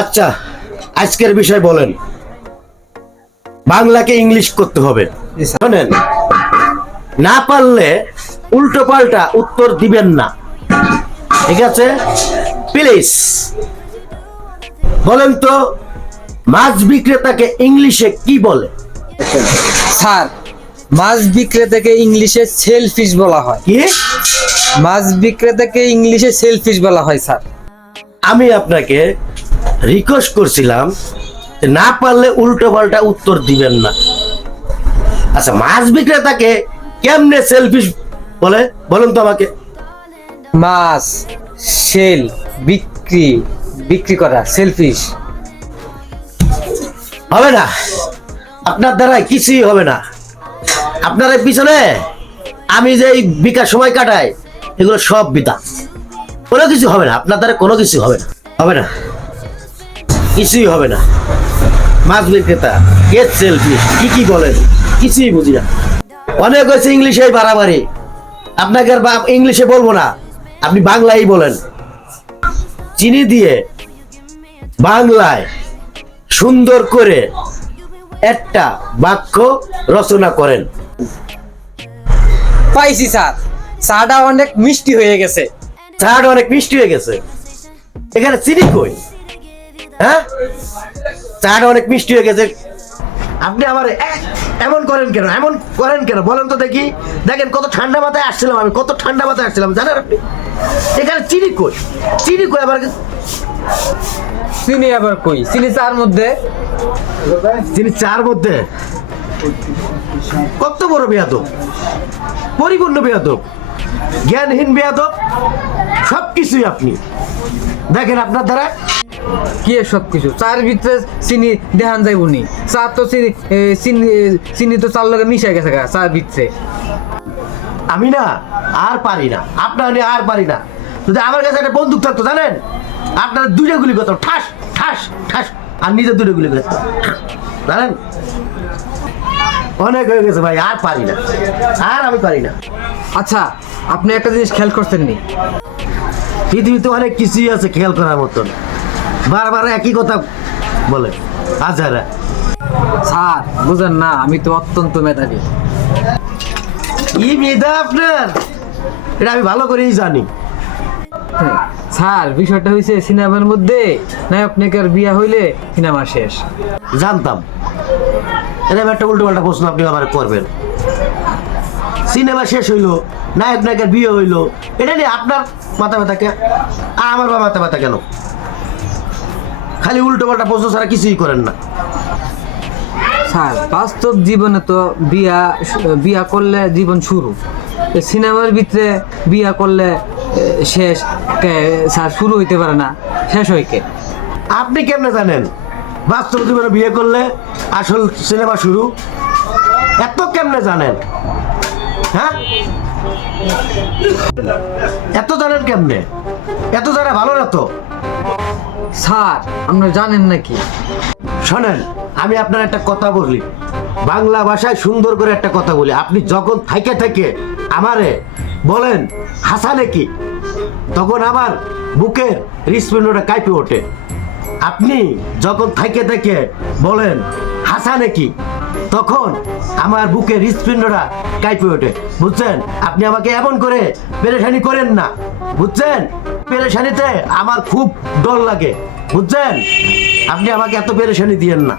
আচ্ছা, আজকের বিষয় বলেন। বাংলাকে ইংলিশ করতে হবে, শোনেন। না পারলে উল্টো পাল্টা উত্তর দিবেন না, ঠিক আছে? প্লিজ বলেন তো, মাছ বিক্রেতাকে ইংলিশে কি বলে? স্যার, মাছ বিক্রেতাকে ইংলিশে সেলফিশ বলা হয়। কি? মাছ বিক্রেতাকে ইংলিশে সেলফিশ বলা হয় স্যার। আমি আপনাকে রিকোয়েস্ট করছিলাম যে না পারলে উল্টো পাল্টা উত্তর দিবেন না। আচ্ছা, মাছ বিক্রেতাকে কেমনে সেলফিশ বলে বলুন তো আমাকে। মাছ সেল বিক্রি করা সেলফিশ হবে না, আপনার দ্বারা কিছুই হবে না। আপনার এই পিছনে আমি যে এই বিকাশ সময় কাটাই, এগুলো সব বিতা, কোনো কিছু হবে না। আপনার দ্বারা কোনো কিছু হবে না, হবে না, কিছুই হবে না। মাছ বিক্রেতা কে সেলফিশ কি বলেন, কিছুই বুঝি না। অনেক হয়েছে ইংলিশে বাড়াবাড়ি, আপনাকে আর ইংলিশে বলবো না, আপনি বাংলায় বলেন। চিনি দিয়ে বাংলায় সুন্দর করে একটা বাক্য রচনা করেন। পাইছি স্যার, চাটা অনেক মিষ্টি হয়ে গেছে। চাটা অনেক মিষ্টি হয়ে গেছে, এখানে চিনি কই? হ্যাঁ, চাটা অনেক মিষ্টি হয়ে গেছে। আপনি আমার এমন করেন কেন, এমন করেন কেন বলেন তো দেখি। দেখেন কত ঠান্ডা মাথায় আসছিলাম, আমি কত ঠান্ডা মাথায় আসছিলাম জানেন আপনি? এখানে চিনি কই? চিনি কই আবার? চিনি আবার কই? চিনি চার মধ্যে। চিনি চার মধ্যে? কত বড় বেয়াদব, পরিপূর্ণ বেয়াদব, জ্ঞানহীন বেয়াদব, সবকিছুই আপনি। দেখেন আপনার দ্বারা কি সবকিছু চার ভিতরে চিনি দেখান যাইব নি? চার তো চিনি তো চার লগে মিশে গেছে চার ভিতরে। আমি না আর পারি না, আপনার আর পারি না। যদি আমার কাছে একটা বন্দুক থাকতো জানেন, আপনার দুটো গুলি করতাম, ঠাস ঠাস ঠাস, আর নিজের দুটো গুলি করতাম, জানেন? অনেক হয়ে গেছে ভাই, আর পারি না, আর আমি পারি না। আচ্ছা, আপনি একটা জিনিস খেয়াল করছেন নি? পৃথিবীতে অনেক কিছুই আছে খেয়াল করার মতন, বারবার একই কথা বলে আজারা। স্যার বুঝেন না, আমি তো অত্যন্ত মেধাবী। কি মেধা আপনার, এটা আমি ভালো করেই জানি। স্যার, বিষয়টা হয়েছে সিনেমার মধ্যে নায়ক নায়িকার বিয়া হইলে সিনেমা শেষ। জানতাম এরকম একটা উল্টো পাল্টা প্রশ্ন আপনি আমার করবেন। সিনেমা শেষ হইলো, নায়ক নায়িকার বিয়ে হইলো, এটা নিয়ে আপনার মাথা ব্যথা কে, আর আমার বা মাথা ব্যথা কেন? খালি উল্টো পাল্টা প্রশ্ন ছাড়া কিছুই করেন না। স্যার, বাস্তব জীবনে তো বিয়া করলে জীবন শুরু, সিনেমার ভিতরে বিয়া করলে শেষ কে স্যার? শুরু হইতে পারে না, শেষ হয় কে? আপনি কেমনে জানেন বাস্তব জীবনে বিয়ে করলে আসল সিনেমা শুরু? এত কেমনে জানেন? হ্যাঁ, এত জানেন কেমনে? এত জানা ভালো না তো। স্যার, আপনারা জানেন নাকি? শোনেন, আমি আপনার একটা কথা বলি, বাংলা ভাষায় সুন্দর করে একটা কথা বলি। আপনি যখন থেকে থেকে আমারে বলেন হাসানে কি, তখন আমার বুকের হৃৎপিণ্ডটা কাঁপে ওঠে। আপনি যখন থেকে থেকে বলেন হাসানে কি, তখন আমার বুকের হৃৎপিণ্ডটা কাঁপে ওঠে, বুঝছেন? আপনি আমাকে এমন করে পেরেশানি করেন না, বুঝছেন? পেরেশানিতে আমার খুব ডর লাগে, বুঝছেন? আপনি আমাকে এত পেরেশানি দিয়েন না।